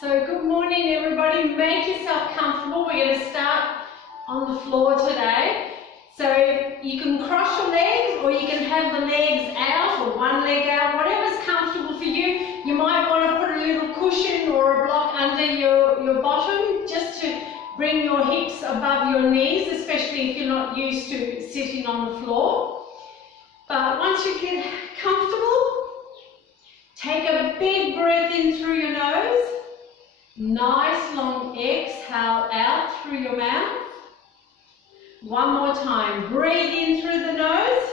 So good morning everybody, make yourself comfortable. We're going to start on the floor today. So you can cross your legs or you can have the legs out or one leg out, whatever's comfortable for you. You might want to put a little cushion or a block under your bottom just to bring your hips above your knees, especially if you're not used to sitting on the floor. But once you get comfortable, take a big breath in through your nose. Nice long exhale out through your mouth. One more time. Breathe in through the nose.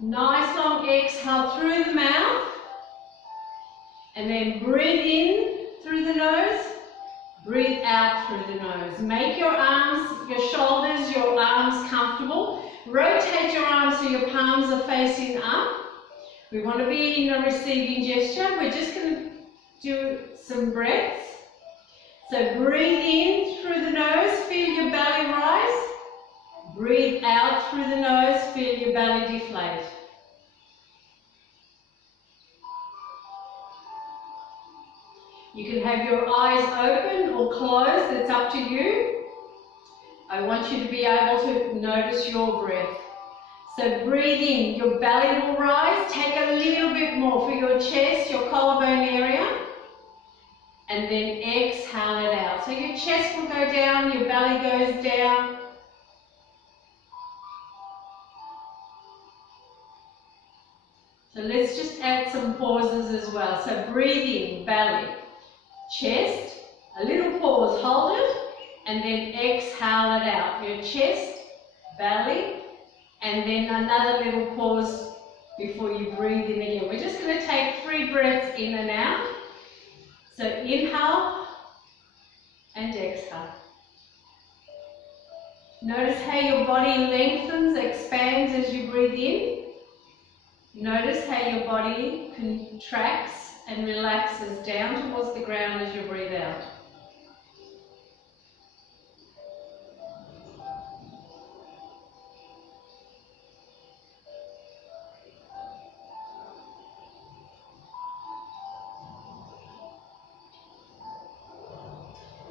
Nice long exhale through the mouth. And then breathe in through the nose. Breathe out through the nose. Make your arms, your shoulders, your arms comfortable. Rotate your arms so your palms are facing up. We want to be in a receiving gesture. We're just going to do some breaths. So breathe in through the nose, feel your belly rise. Breathe out through the nose, feel your belly deflate. You can have your eyes open or closed, it's up to you. I want you to be able to notice your breath. So breathe in, your belly will rise. Take a little bit more for your chest, your collarbone area. And then exhale it out. So your chest will go down, your belly goes down. So let's just add some pauses as well. So breathe in, belly, chest, a little pause, hold it, and then exhale it out. Your chest, belly, and then another little pause before you breathe in again. We're just going to take 3 breaths in and out. So inhale and exhale. Notice how your body lengthens, expands as you breathe in. Notice how your body contracts and relaxes down towards the ground as you breathe out.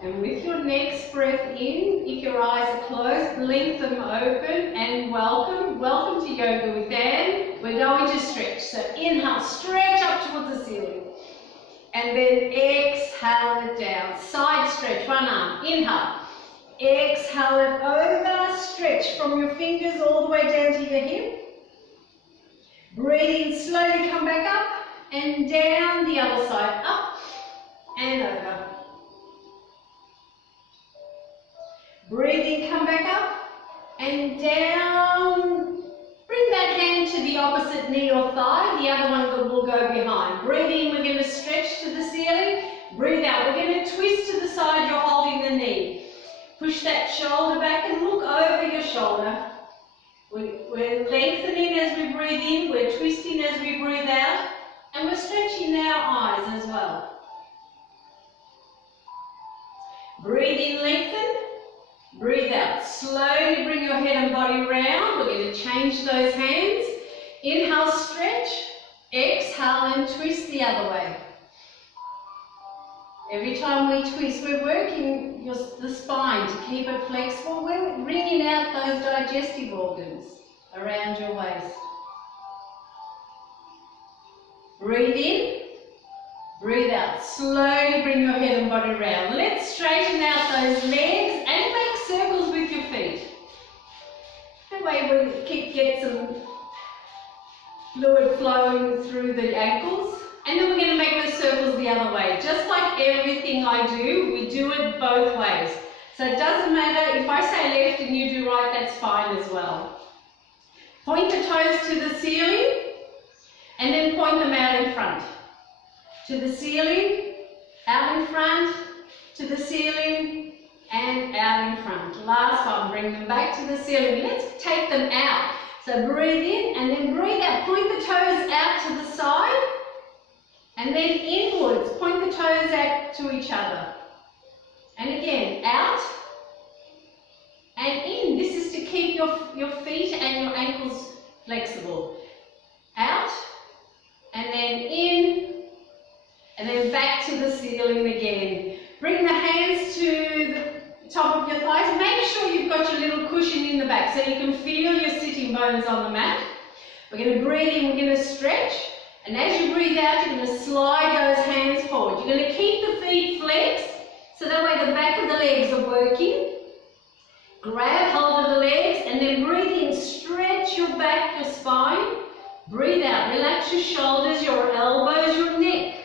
And with your next breath in, if your eyes are closed, blink them open and welcome. Welcome to Yoga with Anne. We're going to stretch. So inhale, stretch up towards the ceiling. And then exhale it down. Side stretch, one arm. Inhale. Exhale it over. Stretch from your fingers all the way down to your hip. Breathe in, slowly come back up and down the other side. Up and over. Breathe in, come back up and down. Bring that hand to the opposite knee or thigh. The other one will go behind. Breathe in, we're going to stretch to the ceiling. Breathe out, we're going to twist to the side, you're holding the knee. Push that shoulder back and look over your shoulder. We're lengthening as we breathe in, we're twisting as we breathe out, and we're stretching our eyes as well. Breathe in, lengthen. Breathe out. Slowly bring your head and body round. We're going to change those hands. Inhale, stretch. Exhale and twist the other way. Every time we twist, we're working the spine to keep it flexible. We're wringing out those digestive organs around your waist. Breathe in. Breathe out. Slowly bring your head and body round. Let's straighten out those legs and make circles with your feet. That way we get some fluid flowing through the ankles. And then we're going to make those circles the other way. Just like everything I do, we do it both ways. So it doesn't matter if I say left and you do right, that's fine as well. Point the toes to the ceiling and then point them out in front. To the ceiling, out in front, to the ceiling, and out in front. Last one, bring them back to the ceiling. Let's take them out. So breathe in and then breathe out. Point the toes out to the side and then inwards. Point the toes out to each other. And again, out and in. This is to keep your feet and your ankles flexible. Out and then in and then back to the ceiling again. Bring the hands to the top of your thighs. Make sure you've got your little cushion in the back so you can feel your sitting bones on the mat. We're going to breathe in, we're going to stretch, and as you breathe out, you're going to slide those hands forward. You're going to keep the feet flexed, so that way the back of the legs are working. Grab hold of the legs, and then breathe in, stretch your back, your spine. Breathe out, relax your shoulders, your elbows, your neck.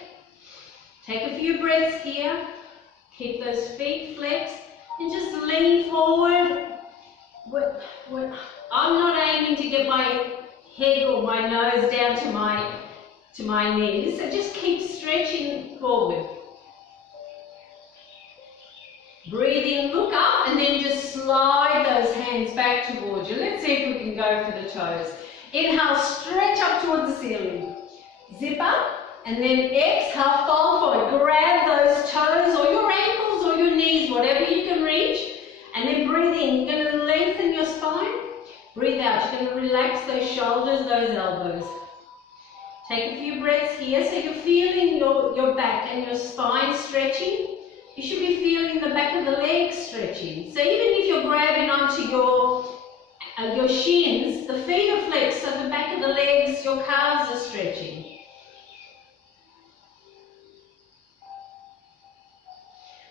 Take a few breaths here. Keep those feet flexed, and just lean forward. I'm not aiming to get my head or my nose down to my knees, so just keep stretching forward. Breathe in, look up, and then just slide those hands back towards you. Let's see if we can go for the toes. Inhale, stretch up towards the ceiling. Zip up, and then exhale, fold forward. Grab those toes or your ankles or your knees, whatever you can reach, and then breathe in. You're going to lengthen your spine. Breathe out. You're going to relax those shoulders, those elbows. Take a few breaths here so you're feeling your back and your spine stretching. You should be feeling the back of the legs stretching. So even if you're grabbing onto your shins, the feet are flexed, so the back of the legs, your calves are stretching.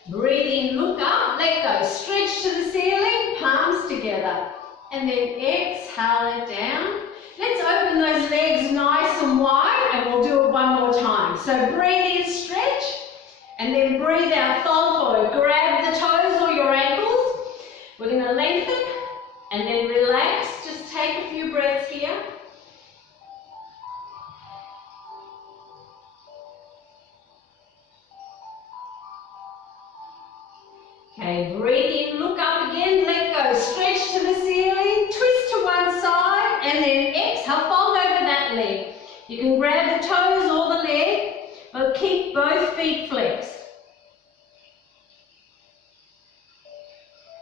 Breathe in, look up, let go. Stretch to the ceiling, palms together. And then exhale it down. Let's open those legs nice and wide, and we'll do it one more time. So breathe in, stretch, and then breathe out, fold forward. Grab the toes or your ankles. We're going to lengthen, and then relax. Just take a few breaths here. Okay, breathe in, look up again, let go. Stretch to the ceiling, twist to one side, and then exhale, fold over that leg. You can grab the toes or the leg, but keep both feet flexed.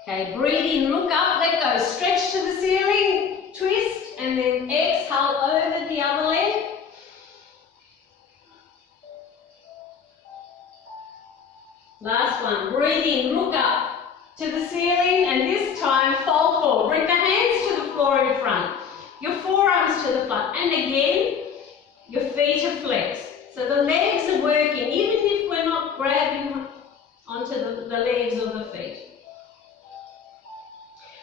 Okay, breathe in, look up, let go. Stretch to the ceiling, twist, and then exhale over the other leg. Last one, breathe in, look up to the ceiling, and this time fold forward. Bring the hands to the floor in front, your forearms to the front, and again, your feet are flexed. So the legs are working, even if we're not grabbing onto the legs or the feet.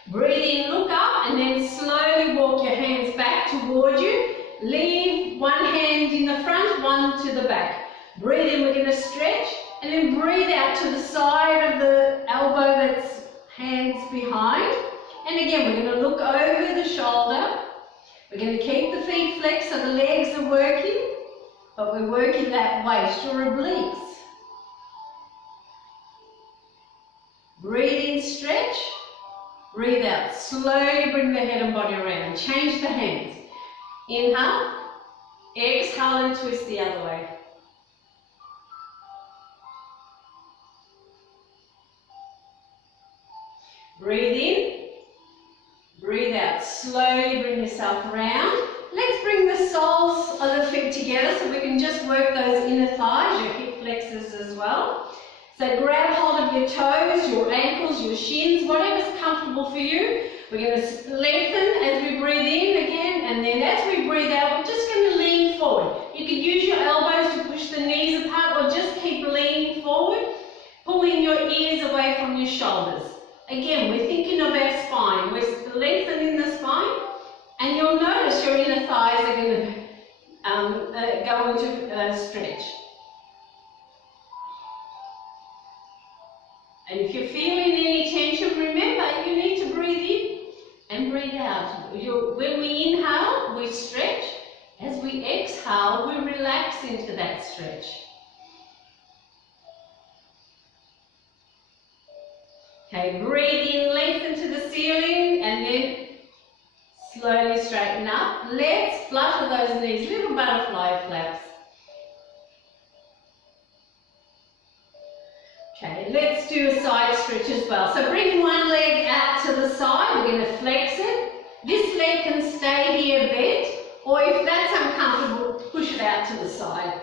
Breathe in, look up, and then slowly walk your hands back toward you. Leave one hand in the front, one to the back. Breathe in, we're going to stretch, and then breathe out to the side of the elbow that's hands behind. And again, we're going to look over the shoulder. We're going to keep the feet flexed so the legs are working, but we're working that waist, your obliques. Breathe in, stretch. Breathe out. Slowly bring the head and body around. Change the hands. Inhale. Exhale and twist the other way. Breathe in. Breathe out. Slowly bring yourself around. Let's bring the soles of the feet together so we can just work those inner thighs, your hip flexors as well. So grab hold of your toes, your ankles, your shins, whatever's comfortable for you. We're going to lengthen as we breathe in again, and then as we breathe out, we're just going to lean forward. You can use your elbows to push the knees apart, or just keep leaning forward, pulling your ears away from your shoulders. Again, we're thinking of our spine. We're lengthening the spine, and you'll notice your inner thighs are going to go into stretch. And if you're feeling any tension, remember you need to breathe in and breathe out. When we inhale, we stretch. As we exhale, we relax into that stretch. Okay, breathe in, lengthen to the ceiling, and then slowly straighten up. Let's flutter those knees, little butterfly flaps. Okay, let's do a side stretch as well. So bring one leg out to the side, we're going to flex it. This leg can stay here bent, or if that's uncomfortable, push it out to the side.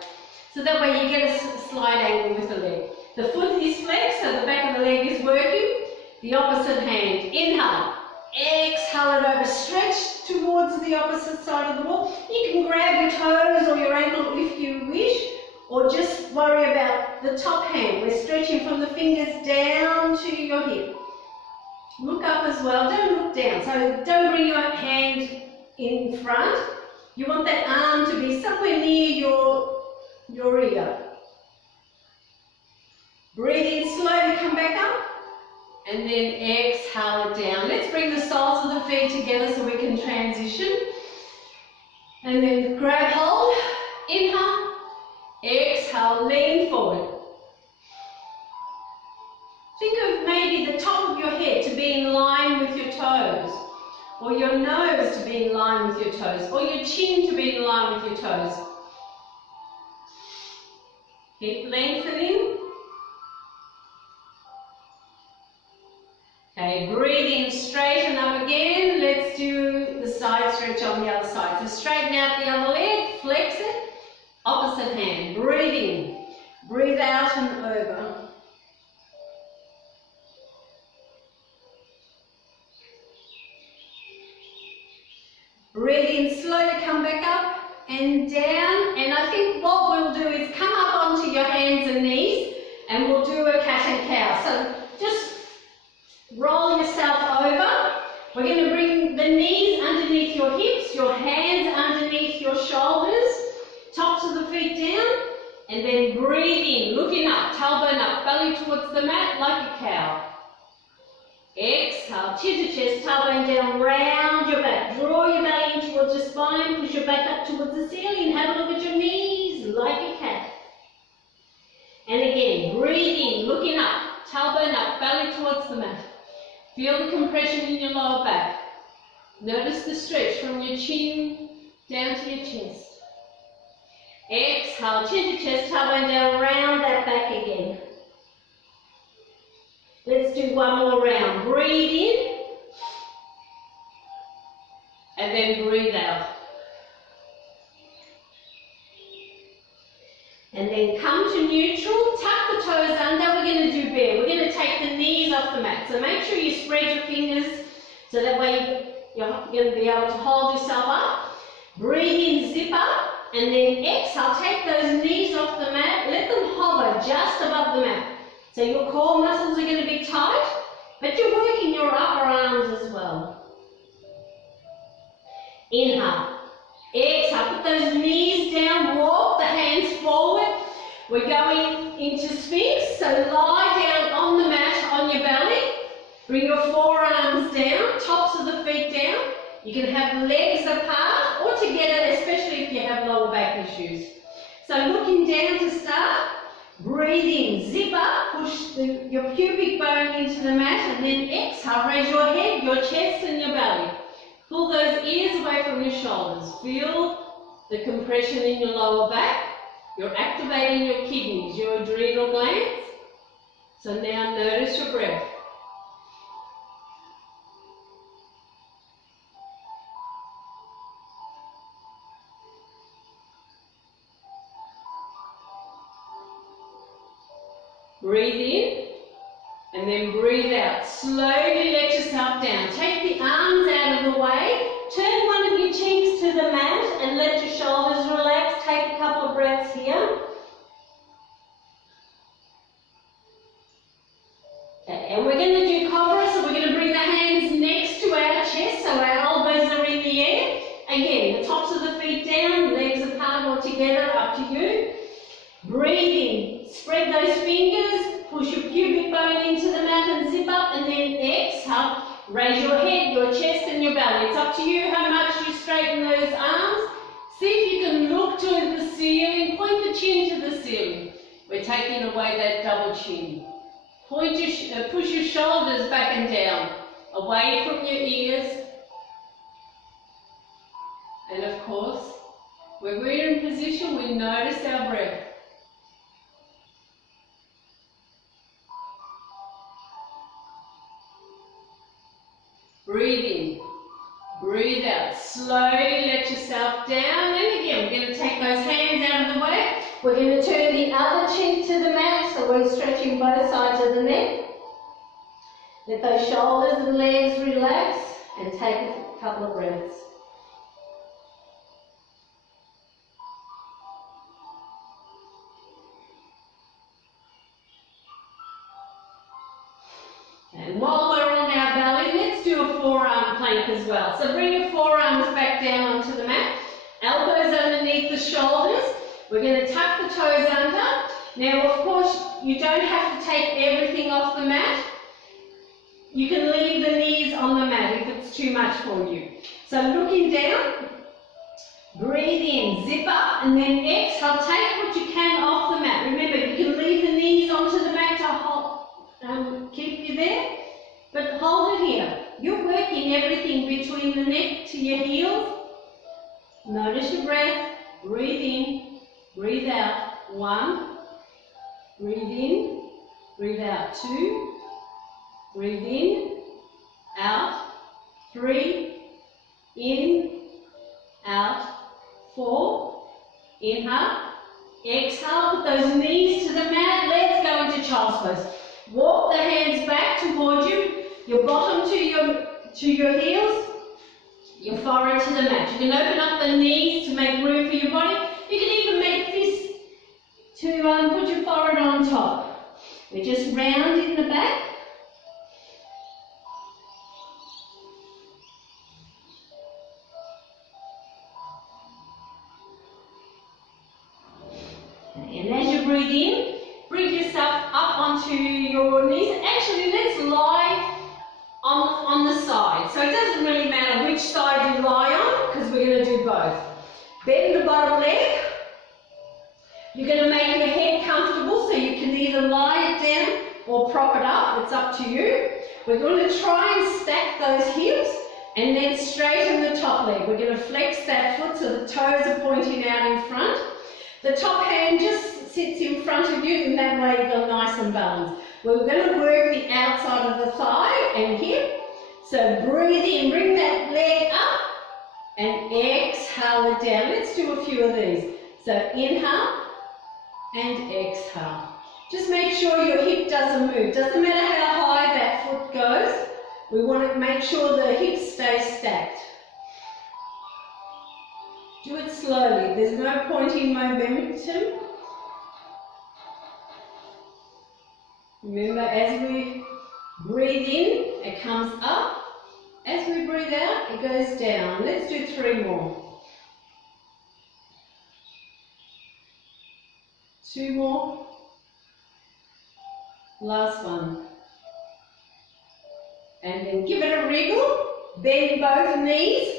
So that way you get a slight angle with the leg. The foot is flexed, so the back of the leg is working. The opposite hand. Inhale. Exhale it over. Stretch towards the opposite side of the wall. You can grab your toes or your ankle if you wish, or just worry about the top hand. We're stretching from the fingers down to your hip. Look up as well. Don't look down. So don't bring your hand in front. You want that arm to be somewhere near your ear. Breathe in slowly, come back up, and then exhale it down. Let's bring the soles of the feet together so we can transition. And then grab hold, inhale, exhale, lean forward. Think of maybe the top of your head to be in line with your toes, or your nose to be in line with your toes, or your chin to be in line with your toes. Keep lengthening. Okay, breathe in, straighten up again. Let's do the side stretch on the other side. So straighten out the other leg, flex it, opposite hand. Breathe in, breathe out and over. Breathe in, slowly come back up and down. And I think what we'll do is come up onto your hands and knees, and we'll do a cat and cow. So just roll yourself over. We're going to bring the knees underneath your hips, your hands underneath your shoulders, tops of the feet down, and then breathe in, looking up, tailbone up, belly towards the mat like a cow. Exhale, chin to chest, tailbone down, round your back. Draw your belly in towards your spine, push your back up towards the ceiling. Have a look at your knees like a cat. And again, breathe in, looking up, tailbone up, belly towards the mat. Feel the compression in your lower back. Notice the stretch from your chin down to your chest. Exhale, chin to chest, tailbone down, round that back again. Let's do one more round. Breathe in, and then breathe out. And then come to neutral, tuck the toes under. We're going to do bear. We're going to take the knees off the mat. So make sure you spread your fingers so that way you're going to be able to hold yourself up. Breathe in, zip up, and then exhale. Take those knees off the mat. Let them hover just above the mat. So your core muscles are going to be tight, but you're working your upper arms as well. Inhale. Exhale, put those knees down, walk the hands forward. We're going into Sphinx, so lie down on the mat on your belly. Bring your forearms down, tops of the feet down. You can have legs apart or together, especially if you have lower back issues. So looking down to start, breathe in, zip up, push your pubic bone into the mat, and then exhale, raise your head, your chest and your belly. Pull those ears away from your shoulders. Feel the compression in your lower back. You're activating your kidneys, your adrenal glands. So now notice your breath. Breathe in, and then breathe out. Slowly let yourself down. Take the arms out of the way. Turn one of your cheeks to the mat and let your shoulders relax. Take a couple of breaths here. Okay, and we're going to do cobra, so we're going to bring the hands next to our chest so our elbows are in the air. Again, the tops of the feet down, legs apart or together, up to you. Breathe in, spread those fingers, push your pubic bone into the mat and zip up, and then exhale, raise your head, your chest and your belly. It's up to you how much you straighten those arms. See if you can look to the ceiling, point the chin to the ceiling. We're taking away that double chin. Push your shoulders back and down, away from your ears. And of course, when we're in position, we notice our breath. Breathe in, breathe out. Slowly let yourself down. And again, we're going to take those hands out of the way. We're going to turn the other cheek to the mat, so we're stretching both sides of the neck. Let those shoulders and legs relax and take a couple of breaths. And while we're on our belly, let's do a forearm plank as well. So bring your forearms back down onto the mat, elbows underneath the shoulders. We're going to tuck the toes under. Now, of course, you don't have to take everything off the mat. You can leave the knees on the mat if it's too much for you. So looking down, breathe in, zip up, and then exhale. Take what you can off the mat. Remember, you can leave the knees onto the mat to hold, keep you there, but hold it here. You're working everything between the neck to your heels. Notice your breath. Breathe in, breathe out. 1, breathe in, breathe out. 2, breathe in, out. 3, in, out. 4, inhale, exhale, put those knees to the mat. Let's go into child's pose. Walk the hands back towards you, your bottom to your heels, your forehead to the mat. You can open up the knees to make room for your body. You can even make fists to put your forehead on top. We're just round in the back. And as you breathe in, bring yourself up onto your knees. Actually, let's lie on the side. So it doesn't really matter which side you lie on, because we're going to do both. Bend the bottom leg. You're going to make your head comfortable, so you can either lie it down or prop it up. It's up to you. We're going to try and stack those hips and then straighten the top leg. We're going to flex that foot so the toes are pointing out in front. The top hand just sits in front of you, and that way you're nice and balanced. We're going to work the outside of the thigh and hip. So breathe in, bring that leg up, and exhale it down. Let's do a few of these. So inhale and exhale. Just make sure your hip doesn't move. Doesn't matter how high that foot goes. We want to make sure the hips stay stacked. Do it slowly. There's no point in momentum. Remember, as we breathe in, it comes up. As we breathe out, it goes down. Let's do 3 more. 2 more. Last one. And then give it a wriggle. Bend both knees.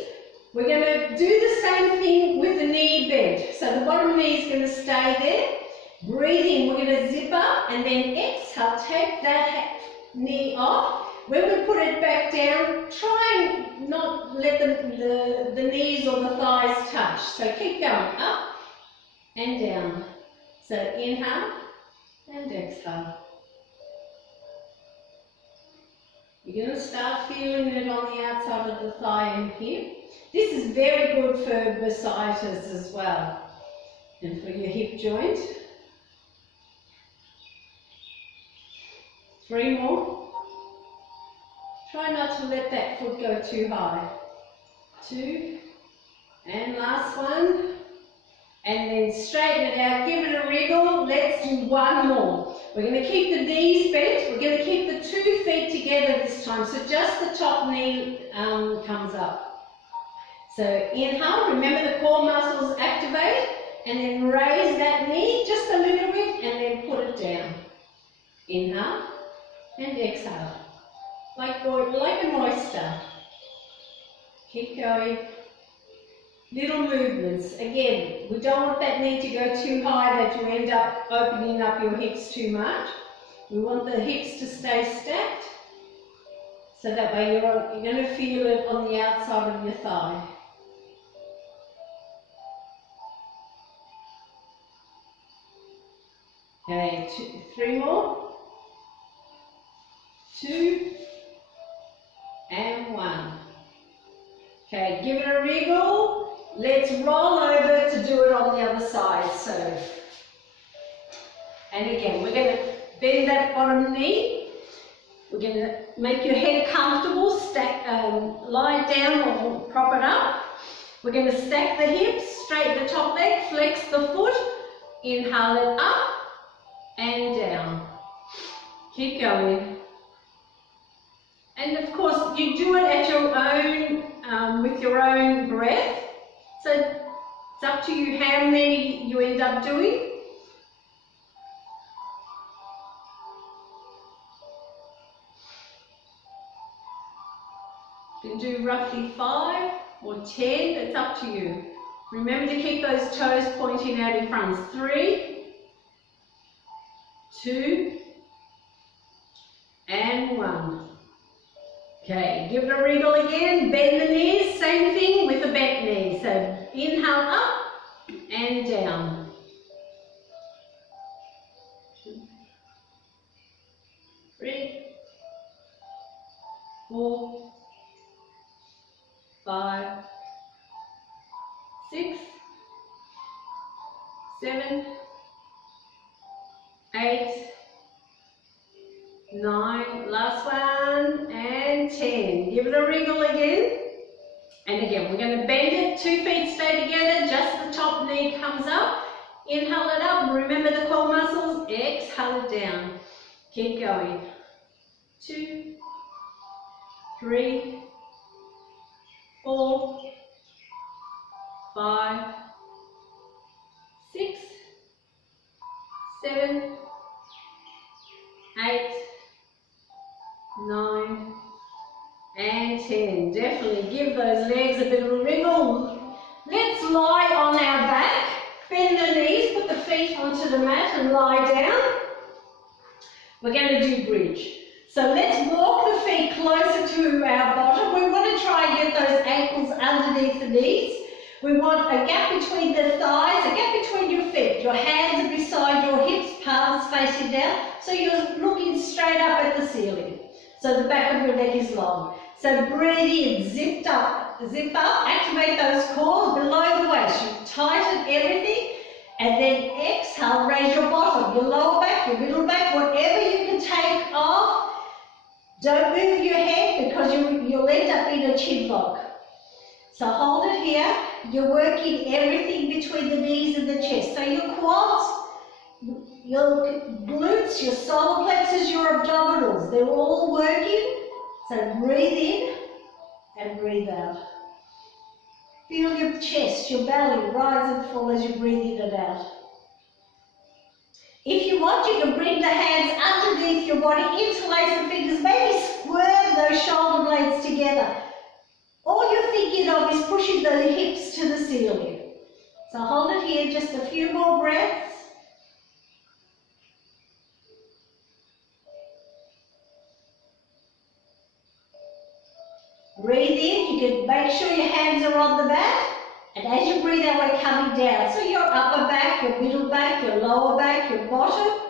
We're going to do the same thing with the knee bend. So the bottom knee is going to stay there. Breathe in, we're going to zip up, and then exhale, take that knee off. When we put it back down, try and not let the knees or the thighs touch. So keep going, up and down. So inhale and exhale. You're going to start feeling it on the outside of the thigh and hip. This is very good for bursitis as well, and for your hip joint. 3 more. Try not to let that foot go too high. 2, and last one. And then straighten it out, give it a wriggle. Let's do 1 more. We're going to keep the knees bent. We're going to keep the 2 feet together this time. So just the top knee comes up. So inhale, remember the core muscles activate, and then raise that knee just a little bit and then put it down. Inhale and exhale, like an oyster. Keep going. Little movements. Again, we don't want that knee to go too high that you end up opening up your hips too much. We want the hips to stay stacked, so that way you're going to feel it on the outside of your thigh. Okay, 3 more. 2 and 1. Okay, give it a wriggle. Let's roll over to do it on the other side. So And again, we're going to bend that bottom knee. We're going to make your head comfortable, lie down or prop it up. We're going to stack the hips, straighten the top leg, flex the foot, inhale it up and down. Keep going. And of course, you do it at your own, with your own breath. So it's up to you how many you end up doing. You can do roughly 5 or 10, it's up to you. Remember to keep those toes pointing out in front. 3, 2, and 1. Okay, give it a wriggle again, bend the knees, same thing with the bent knee. So inhale up and down. 2, 3, 4, 5, 6, 7, 8, 9, last one, and 10. Give it a wriggle again. And again, we're going to bend it, 2 feet stay together, just the top knee comes up. Inhale it up, remember the core muscles, exhale it down. Keep going. 2, 3, 4, 5, 6, 7, 8, 9, and 10. Definitely give those legs a bit of a wriggle. Let's lie on our back, bend the knees, put the feet onto the mat and lie down. We're going to do bridge. So let's walk the feet closer to our bottom. We want to try and get those ankles underneath the knees. We want a gap between the thighs, a gap between your feet. Your hands are beside your hips, palms facing down. So you're looking straight up at the ceiling. So the back of your neck is long. So breathe in, zip up, activate those cores below the waist. You tighten everything. And then exhale, raise your bottom, your lower back, your middle back, whatever you can take off. Don't move your head because you'll end up in a chin lock. So hold it here. You're working everything between the knees and the chest. So your quads, your glutes, your solar plexus, your abdominals, they're all working. So breathe in and breathe out. Feel your chest, your belly rise and fall as you breathe in and out. If you want, you can bring the hands underneath your body, interlace the fingers, maybe squirm those shoulder blades together. All you're thinking of is pushing the hips to the ceiling. So hold it here, just a few more breaths. Breathe in, you can make sure your hands are on the mat. And as you breathe out, we're coming down. So your upper back, your middle back, your lower back, your bottom.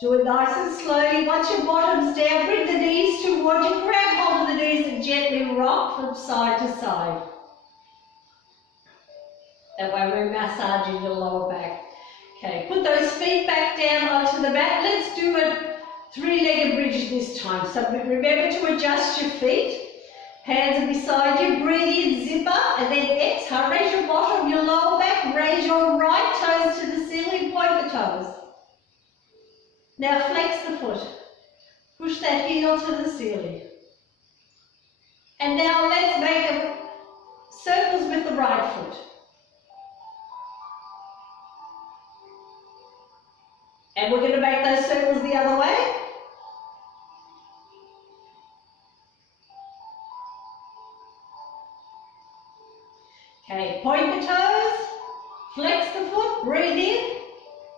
Do it nice and slowly. Once your bottom's down, bring the knees towards you. Grab hold of the knees and gently rock from side to side. That way we're massaging your lower back. Okay, put those feet back down onto the mat. Let's do a 3-legged bridge this time. So remember to adjust your feet. Hands are beside you, breathe in, zip up, and then exhale. Raise your bottom, your lower back, raise your right toes to the ceiling, point the toes. Now flex the foot. Push that heel to the ceiling. And now let's make circles with the right foot. And we're going to make those circles the other way. Okay, point the toes, flex the foot, breathe in,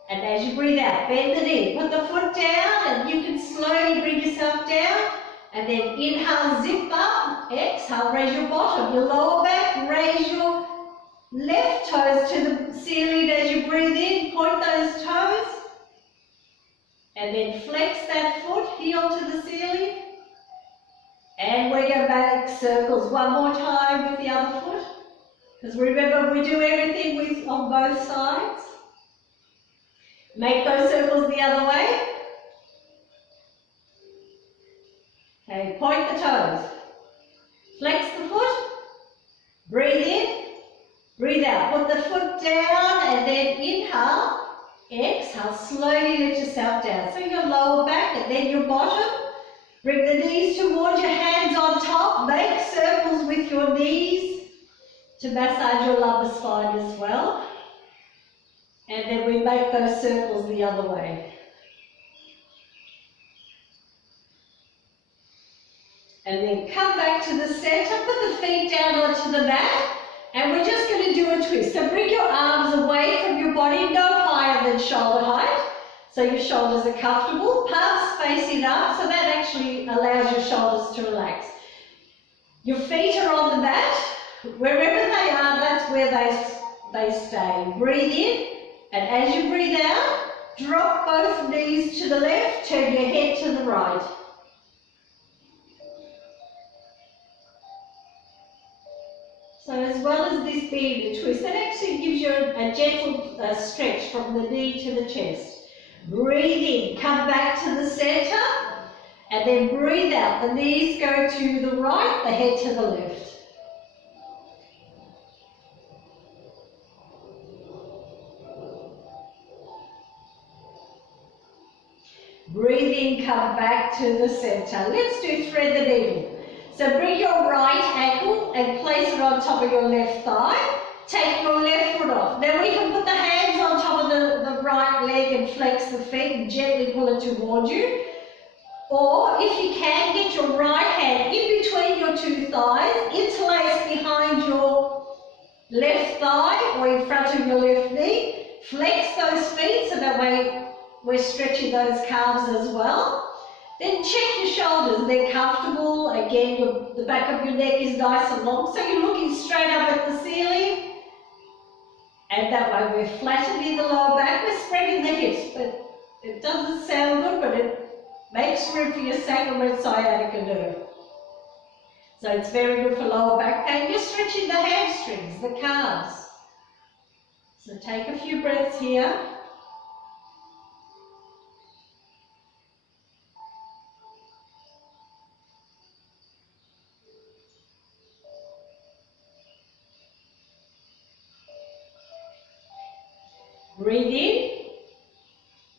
and as you breathe out, bend the knee. Put the foot down, and you can slowly bring yourself down, and then inhale, zip up, exhale, raise your bottom, your lower back, raise your left toes to the ceiling as you breathe in, point those toes, and then flex that foot, heel to the ceiling, and we're going to make circles one more time with the other foot. Because remember, we do everything on both sides. Make those circles the other way. Okay, point the toes. Flex the foot. Breathe in. Breathe out. Put the foot down and then inhale. Exhale. Slowly let yourself down. So your lower back and then your bottom. Bring the knees towards your hands on top. Make circles with your knees to massage your lumbar spine as well. And then we make those circles the other way. And then come back to the center, put the feet down onto the mat, and we're just going to do a twist. So bring your arms away from your body, no higher than shoulder height. So your shoulders are comfortable, palms facing up, so that actually allows your shoulders to relax. Your feet are on the mat. Wherever they are, that's where they stay. Breathe in, and as you breathe out, drop both knees to the left, turn your head to the right. So as well as this being a twist, that actually gives you a gentle stretch from the knee to the chest. Breathe in, come back to the center, and then breathe out. The knees go to the right, the head to the left. Breathe in, come back to the center. Let's do thread the needle. So bring your right ankle and place it on top of your left thigh. Take your left foot off. Now we can put the hands on top of the right leg and flex the feet and gently pull it towards you. Or if you can, get your right hand in between your two thighs, interlace behind your left thigh or in front of your left knee. Flex those feet so that way we're stretching those calves as well. Then check your shoulders, they're comfortable. Again, the back of your neck is nice and long, so you're looking straight up at the ceiling. And that way we're flattening the lower back, we're spreading the hips, but it doesn't sound good, but it makes room for your sacral and sciatica nerve. So it's very good for lower back pain. You're stretching the hamstrings, the calves. So take a few breaths here. Breathe in,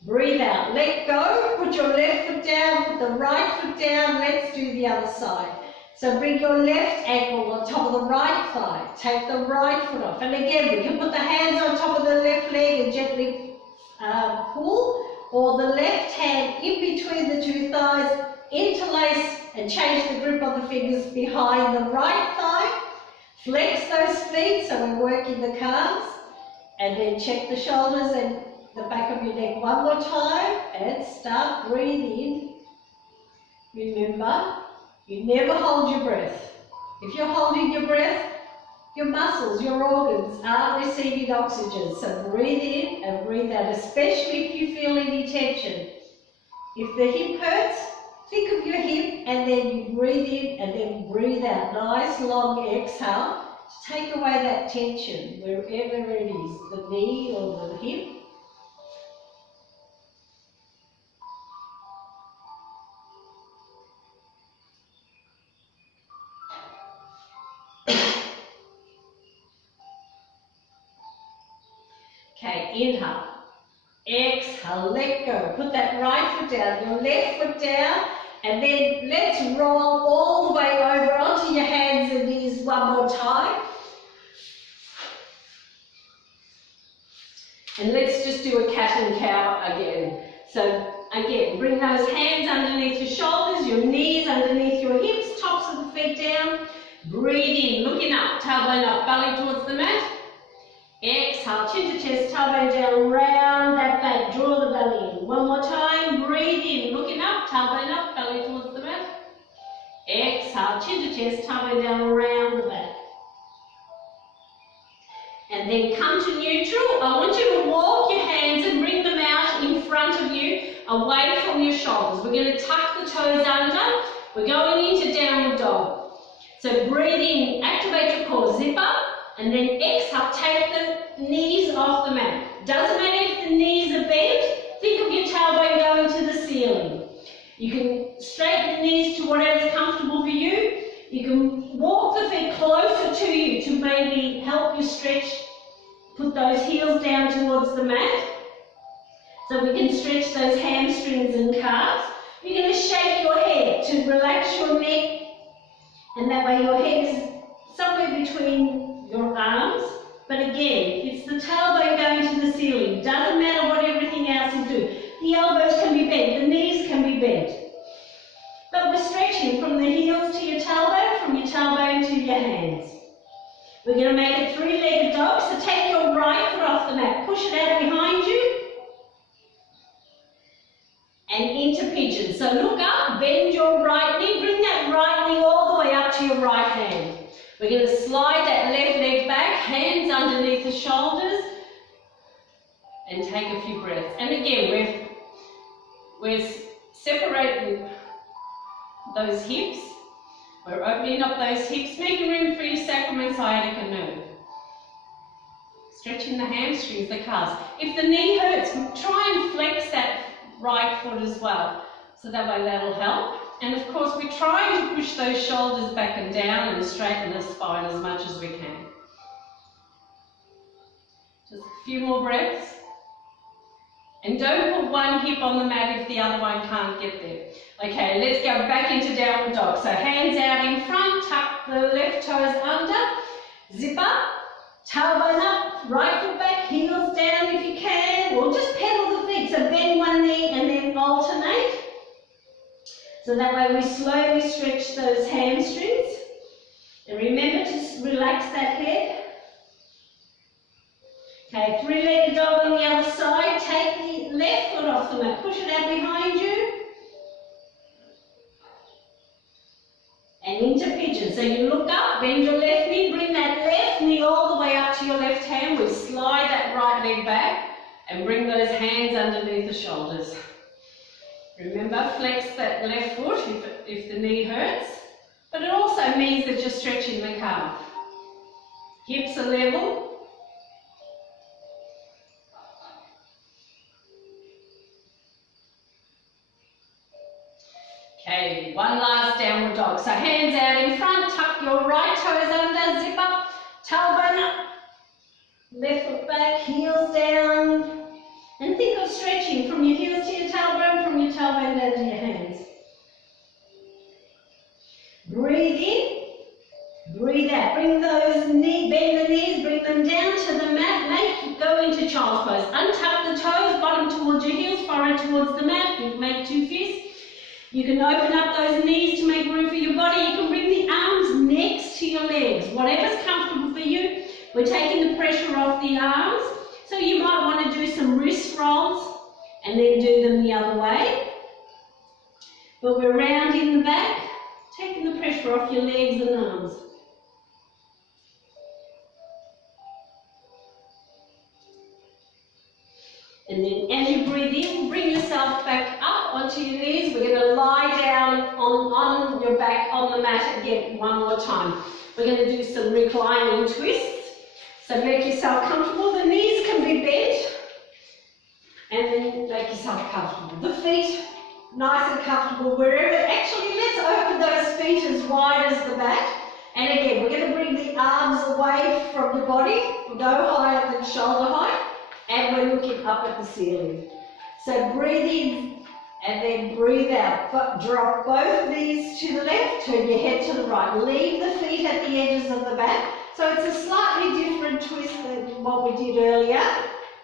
breathe out, let go, put your left foot down, put the right foot down, let's do the other side. So bring your left ankle on top of the right thigh, take the right foot off, and again we can put the hands on top of the left leg and gently pull, or the left hand in between the two thighs, interlace and change the grip on the fingers behind the right thigh, flex those feet so we're working the calves. And then check the shoulders and the back of your neck one more time and start breathing. Remember, you never hold your breath. If you're holding your breath, your muscles, your organs aren't receiving oxygen. So breathe in and breathe out, especially if you feel any tension. If the hip hurts, think of your hip and then you breathe in and then breathe out. Nice long exhale. Take away that tension wherever it is, the knee or the hip. Okay, inhale, exhale, let go. Put that right foot down, your left foot down, and then let's roll all the way over onto your hands and knees one more time. And let's just do a cat and cow again. So again, bring those hands underneath your shoulders, your knees underneath your hips, tops of the feet down. Breathe in, looking up, tailbone up, belly towards the mat. Exhale, chin to chest, tailbone down, round that back, draw the belly in. One more time, breathe in, looking up, tailbone up, belly towards the mat. Exhale, chin to chest, tailbone down, round the back. And then come to neutral. I want you to walk your hands and bring them out in front of you, away from your shoulders. We're going to tuck the toes under. We're going into downward dog. So breathe in, activate your core, zip up, and then exhale, take the knees off the mat. Doesn't matter if the knees are bent, closer to you to maybe help you stretch. Put those heels down towards the mat so we can stretch those hamstrings and calves. You're going to shake your head to relax your neck, and that way your head is somewhere between your arms. But again, it's the tailbone going to the ceiling. Doesn't matter what everything else is doing. The elbows can be bent, the knees can be bent. But we're stretching from the heels to your tailbone, from your tailbone to your hands. We're going to make a three-legged dog, so take your right foot off the mat, push it out behind you, and into pigeon. So look up, bend your right knee, bring that right knee all the way up to your right hand. We're going to slide that left leg back, hands underneath the shoulders, and take a few breaths. And again, we're separating those hips. We're opening up those hips, making room for your sacrum and sciatica nerve. Stretching the hamstrings, the calves. If the knee hurts, try and flex that right foot as well. So that way that'll help. And of course, we're trying to push those shoulders back and down and straighten the spine as much as we can. Just a few more breaths. And don't put one hip on the mat if the other one can't get there. Okay, let's go back into downward dog. So hands out in front, tuck the left toes under, zip up, tailbone up, right foot back, heels down if you can, or just pedal the feet. So bend one knee and then alternate. So that way we slowly stretch those hamstrings. And remember to relax that head. Okay, three-legged dog on the other side. Take the left foot off the mat, push it out behind you. And into pigeon. So you look up, bend your left knee, bring that left knee all the way up to your left hand. We slide that right leg back and bring those hands underneath the shoulders. Remember, flex that left foot if the knee hurts, but it also means that you're stretching the calf. Hips are level. Okay, one last downward dog. So hands out in front, tuck your right toes under, zip up, tailbone up, left foot back, heels down, and think of stretching from your heels to your tailbone, from your tailbone down to your hands. Breathe in, breathe out. Bring those knees, bend the knees, bring them down to the mat, go into child's pose. Untuck the toes, bottom towards your heels, forehead towards the mat, make two fists. You can open up those knees to make room for your body. You can bring the arms next to your legs, whatever's comfortable for you. We're taking the pressure off the arms. So you might want to do some wrist rolls and then do them the other way. But we're rounding the back, taking the pressure off your legs and arms. And then as you breathe in, bring yourself back up onto your knees. We're going to lie down on your back on the mat again one more time. We're going to do some reclining twists. So make yourself comfortable. The knees can be bent. And then make yourself comfortable. The feet nice and comfortable wherever. Actually, let's open those feet as wide as the back. And again, we're going to bring the arms away from the body, no higher than shoulder height. And we're looking up at the ceiling. So breathe in and then breathe out. But drop both knees to the left, turn your head to the right. Leave the feet at the edges of the back. So it's a slightly different twist than what we did earlier,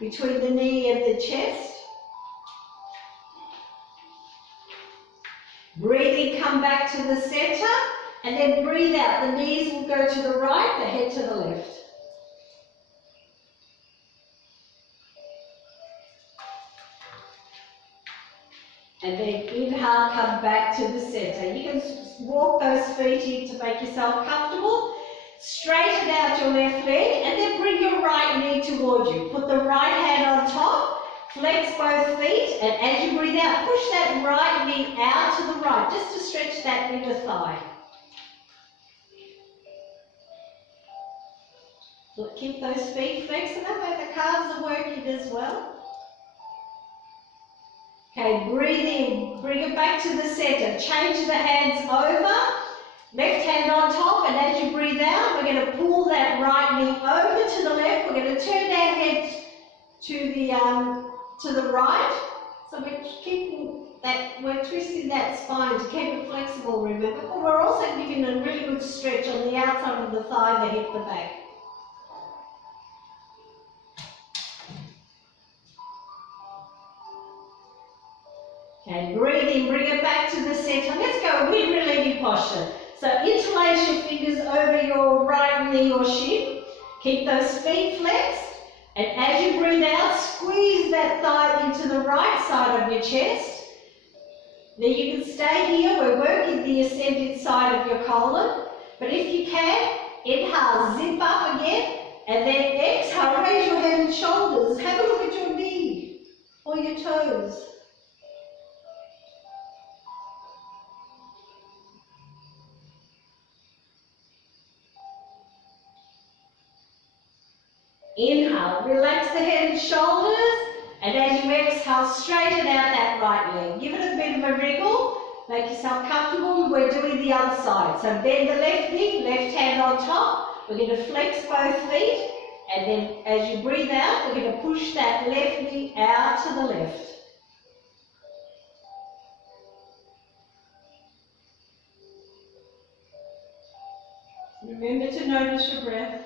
between the knee and the chest. Breathe in, come back to the center, and then breathe out. The knees will go to the right, the head to the left. And then inhale, come back to the center. You can walk those feet in to make yourself comfortable. Straighten out your left leg and then bring your right knee towards you. Put the right hand on top, flex both feet, and as you breathe out, push that right knee out to the right, just to stretch that inner thigh. Keep those feet flexed, and that way the calves are working as well. Okay, breathe in, bring it back to the center. Change the hands over, left hand on top, and as you breathe out, we're going to pull that right knee over to the left. We're going to turn our head to the right. So we're keeping that, we're twisting that spine to keep it flexible, remember? But we're also giving a really good stretch on the outside of the thigh, the hip, the back. Okay, breathe in, bring it back to the center. Let's go with related posture. So interlace your fingers over your right knee or shin. Keep those feet flexed. And as you breathe out, squeeze that thigh into the right side of your chest. Now you can stay here. We're working the ascended side of your colon. But if you can, inhale, zip up again. And then exhale, raise your head and shoulders. Have a look at your knee or your toes. Inhale, relax the head and shoulders, and as you exhale, straighten out that right leg. Give it a bit of a wriggle, make yourself comfortable. We're doing the other side. So bend the left knee, left hand on top. We're going to flex both feet, and then as you breathe out, we're going to push that left knee out to the left. Remember to notice your breath.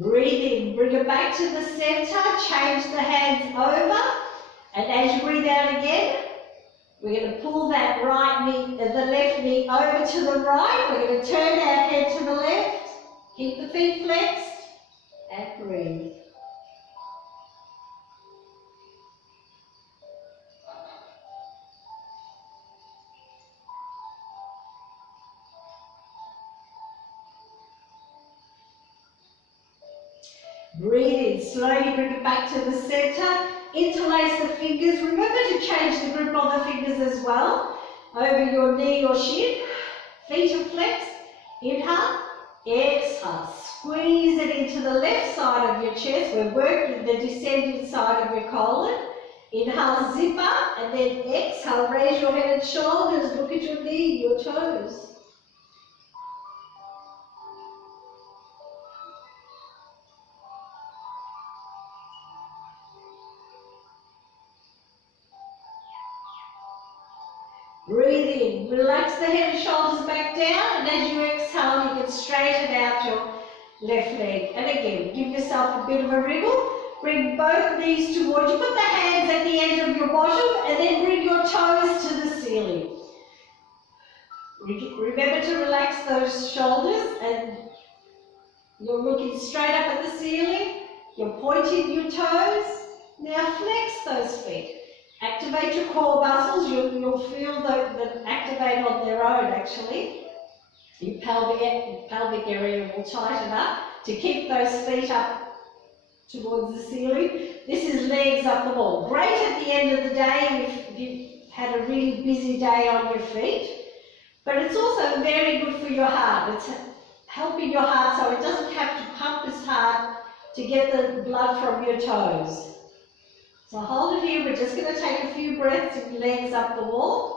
Breathe in, bring it back to the center, change the hands over, and as you breathe out again, we're going to pull that right knee, the left knee over to the right. We're going to turn our head to the left, keep the feet flexed, and breathe. Breathe in, slowly bring it back to the center, interlace the fingers. Remember to change the grip on the fingers as well, over your knee or shin. Feet are flexed, inhale, exhale, squeeze it into the left side of your chest. We're working the descending side of your colon. Inhale, zip up, and then exhale, raise your head and shoulders, look at your knee, your toes. Breathe in, relax the head and shoulders back down, and as you exhale, you can straighten out your left leg. And again, give yourself a bit of a wriggle. Bring both knees towards you. Put the hands at the end of your bottom, and then bring your toes to the ceiling. Remember to relax those shoulders, and you're looking straight up at the ceiling. You're pointing your toes. Now flex those feet. Activate your core muscles. You'll feel them activate on their own, actually. Your pelvic area will tighten up to keep those feet up towards the ceiling. This is legs up the wall. Great at the end of the day if you've had a really busy day on your feet. But it's also very good for your heart. It's helping your heart so it doesn't have to pump as hard to get the blood from your toes. So hold it here. We're just going to take a few breaths with legs up the wall.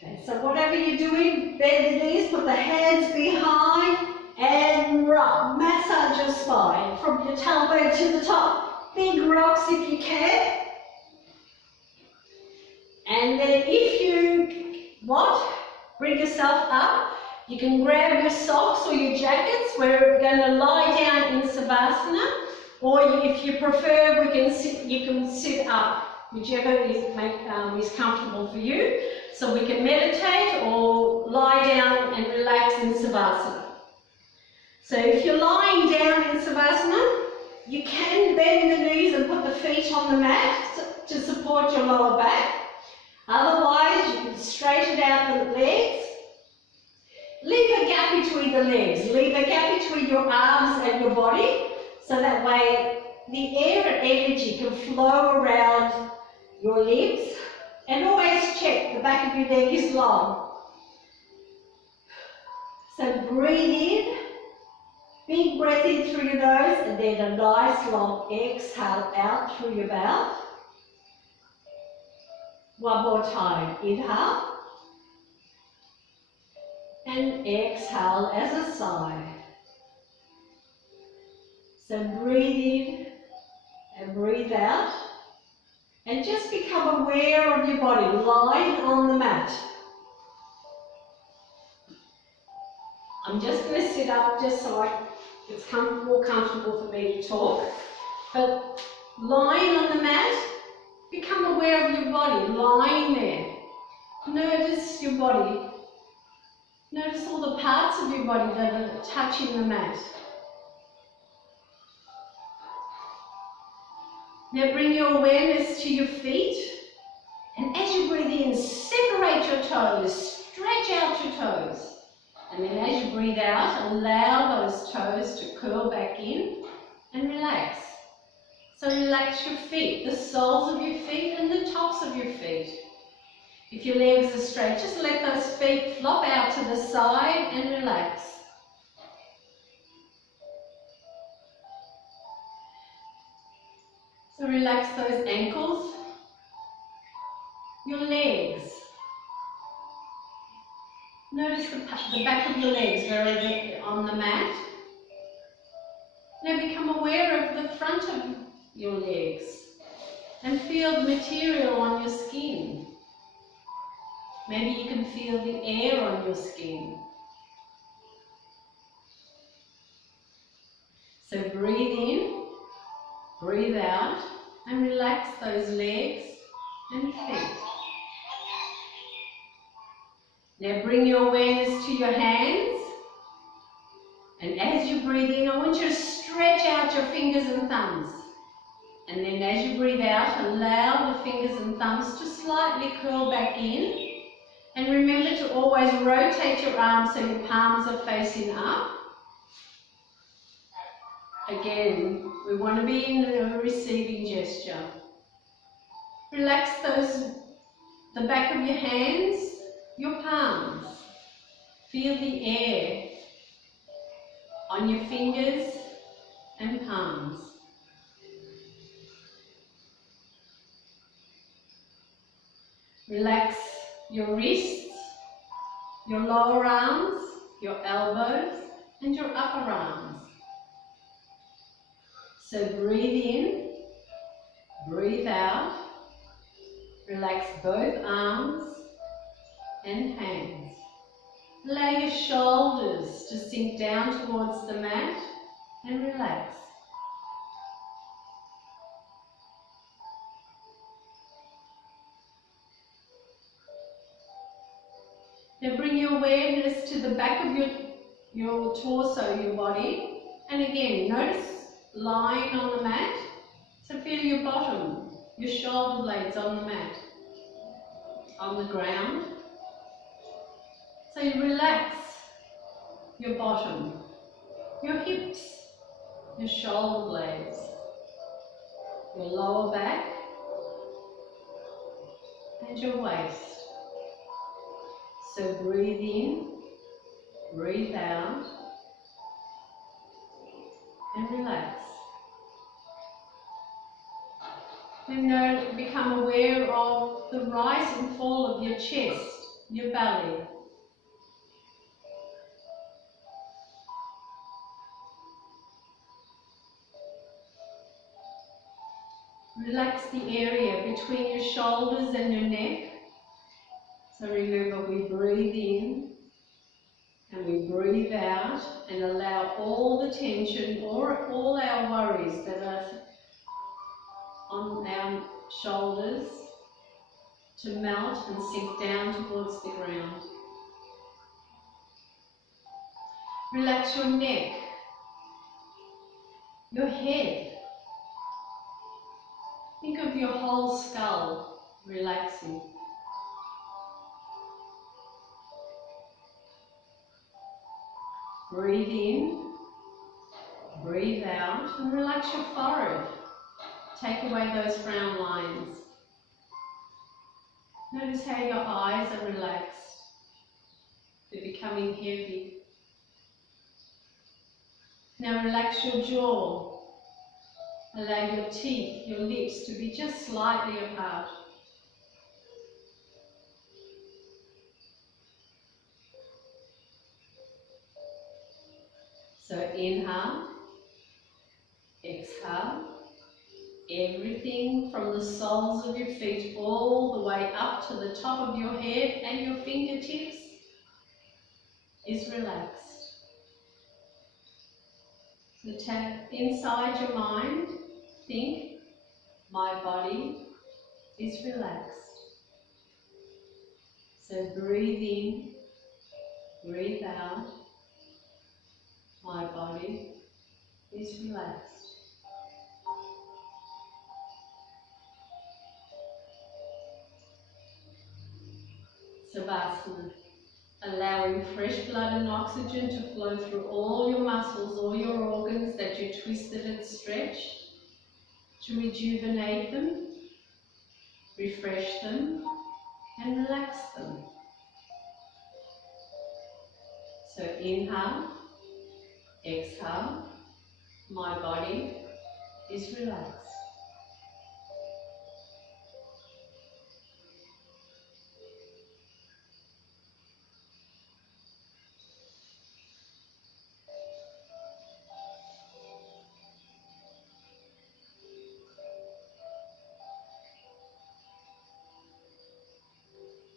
Okay, so whatever you're doing, bend the knees, put the hands behind and rock. Massage your spine from your tailbone to the top. Big rocks if you can. And then if you want, bring yourself up. You can grab your socks or your jackets. We're going to lie down in Savasana. Or if you prefer, you can sit up, whichever is comfortable for you. So we can meditate or lie down and relax in Savasana. So if you're lying down in Savasana, you can bend the knees and put the feet on the mat to support your lower back. Otherwise, you can straighten out the legs. Leave a gap between the legs. Leave a gap between your arms and your body, so that way the air and energy can flow around your limbs. And always check the back of your neck is long. So breathe in, big breath in through your nose, and then a nice long exhale out through your mouth. One more time, inhale, and exhale as a sigh. So breathe in and breathe out, and just become aware of your body, lying on the mat. I'm just going to sit up just so it's more comfortable for me to talk. But lying on the mat, become aware of your body, lying there. Notice your body. Notice all the parts of your body that are touching the mat. Now bring your awareness to your feet, and as you breathe in, separate your toes, stretch out your toes. And then as you breathe out, allow those toes to curl back in and relax. So relax your feet, the soles of your feet and the tops of your feet. If your legs are straight, just let those feet flop out to the side and relax. So relax those ankles, your legs. Notice the back of your legs where they're on the mat. Now become aware of the front of your legs and feel the material on your skin. Maybe you can feel the air on your skin. So breathe in, breathe out, and relax those legs and feet. Now bring your awareness to your hands, and as you breathe in, I want you to stretch out your fingers and thumbs. And then as you breathe out, allow the fingers and thumbs to slightly curl back in. And remember to always rotate your arms so your palms are facing up. Again, we want to be in a receiving gesture. Relax the back of your hands, your palms. Feel the air on your fingers and palms. Relax your wrists, your lower arms, your elbows, and your upper arms. So breathe in, breathe out, relax both arms and hands. Allow your shoulders to sink down towards the mat and relax. Now bring your awareness to the back of your torso, your body, and again notice lying on the mat. So feel your bottom, your shoulder blades on the mat, on the ground. So you relax your bottom, your hips, your shoulder blades, your lower back, and your waist. So breathe in, breathe out, and relax. And become aware of the rise and fall of your chest, your belly. Relax the area between your shoulders and your neck. So remember, we breathe in and we breathe out and allow all the tension or all our worries that are on our shoulders to melt and sink down towards the ground. Relax your neck, your head. Think of your whole skull relaxing. Breathe in, breathe out, and relax your forehead. Take away those frown lines. Notice how your eyes are relaxed. They're becoming heavy. Now relax your jaw. Allow your teeth, your lips to be just slightly apart. So inhale, exhale. Everything from the soles of your feet all the way up to the top of your head and your fingertips is relaxed. So tap inside your mind, think, my body is relaxed. So breathe in, breathe out, my body is relaxed. Savasana, allowing fresh blood and oxygen to flow through all your muscles, all your organs that you twisted and stretched, to rejuvenate them, refresh them, and relax them. So inhale, exhale, my body is relaxed.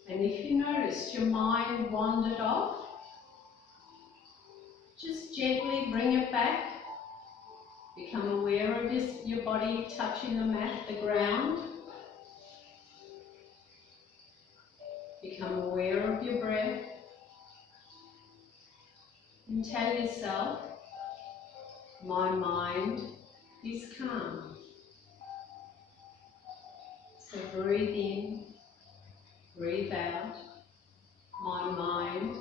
And if you notice your mind wandered off, just gently bring it back. Become aware of your body touching the mat, the ground. Become aware of your breath. And tell yourself, my mind is calm. So breathe in, breathe out. My mind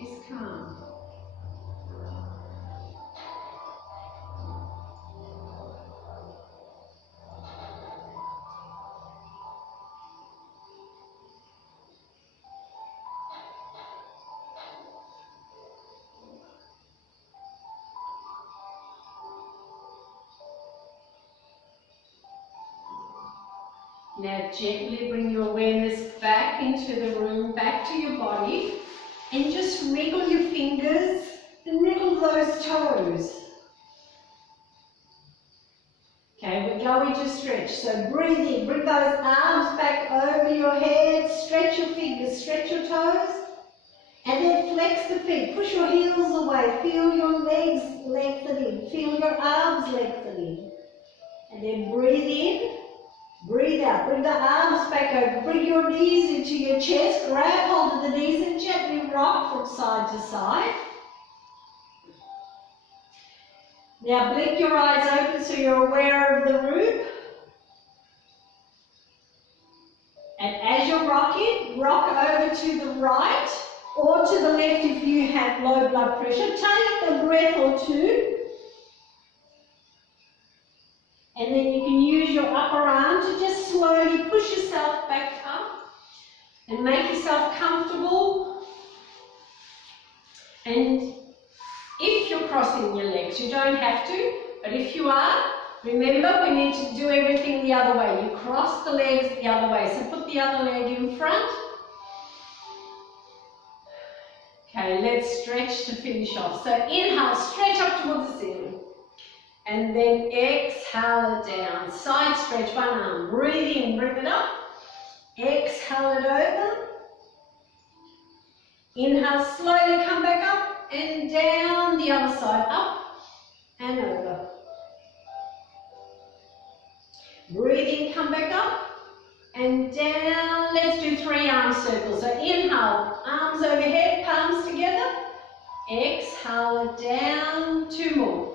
is calm. Now gently bring your awareness back into the room, back to your body, and just wriggle your fingers and wriggle those toes. Okay, we're going to stretch. So breathe in, bring those arms back over your head, stretch your fingers, stretch your toes, and then flex the feet. Push your heels away, feel your legs lengthening, feel your arms lengthening. And then breathe in. Breathe out, bring the arms back over, bring your knees into your chest, grab hold of the knees and gently rock from side to side. Now blink your eyes open so you're aware of the room. And as you're rocking, rock over to the right or to the left if you have low blood pressure. Take a breath or two. And then you can use your upper arm to just slowly push yourself back up and make yourself comfortable. And if you're crossing your legs, you don't have to, but if you are, remember we need to do everything the other way. You cross the legs the other way. So put the other leg in front. Okay, let's stretch to finish off. So inhale, stretch up towards the ceiling. And then exhale it down. Side stretch, one arm. Breathe in, bring it up. Exhale it over. Inhale, slowly come back up and down the other side. Up and over. Breathe in, come back up and down. Let's do 3 arm circles. So inhale, arms overhead, palms together. Exhale it down. 2 more.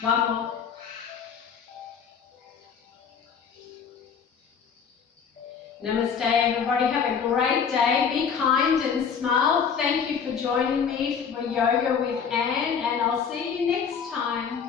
1 more. Namaste everybody, have a great day, be kind and smile. Thank you for joining me for Yoga with Anne, and I'll see you next time.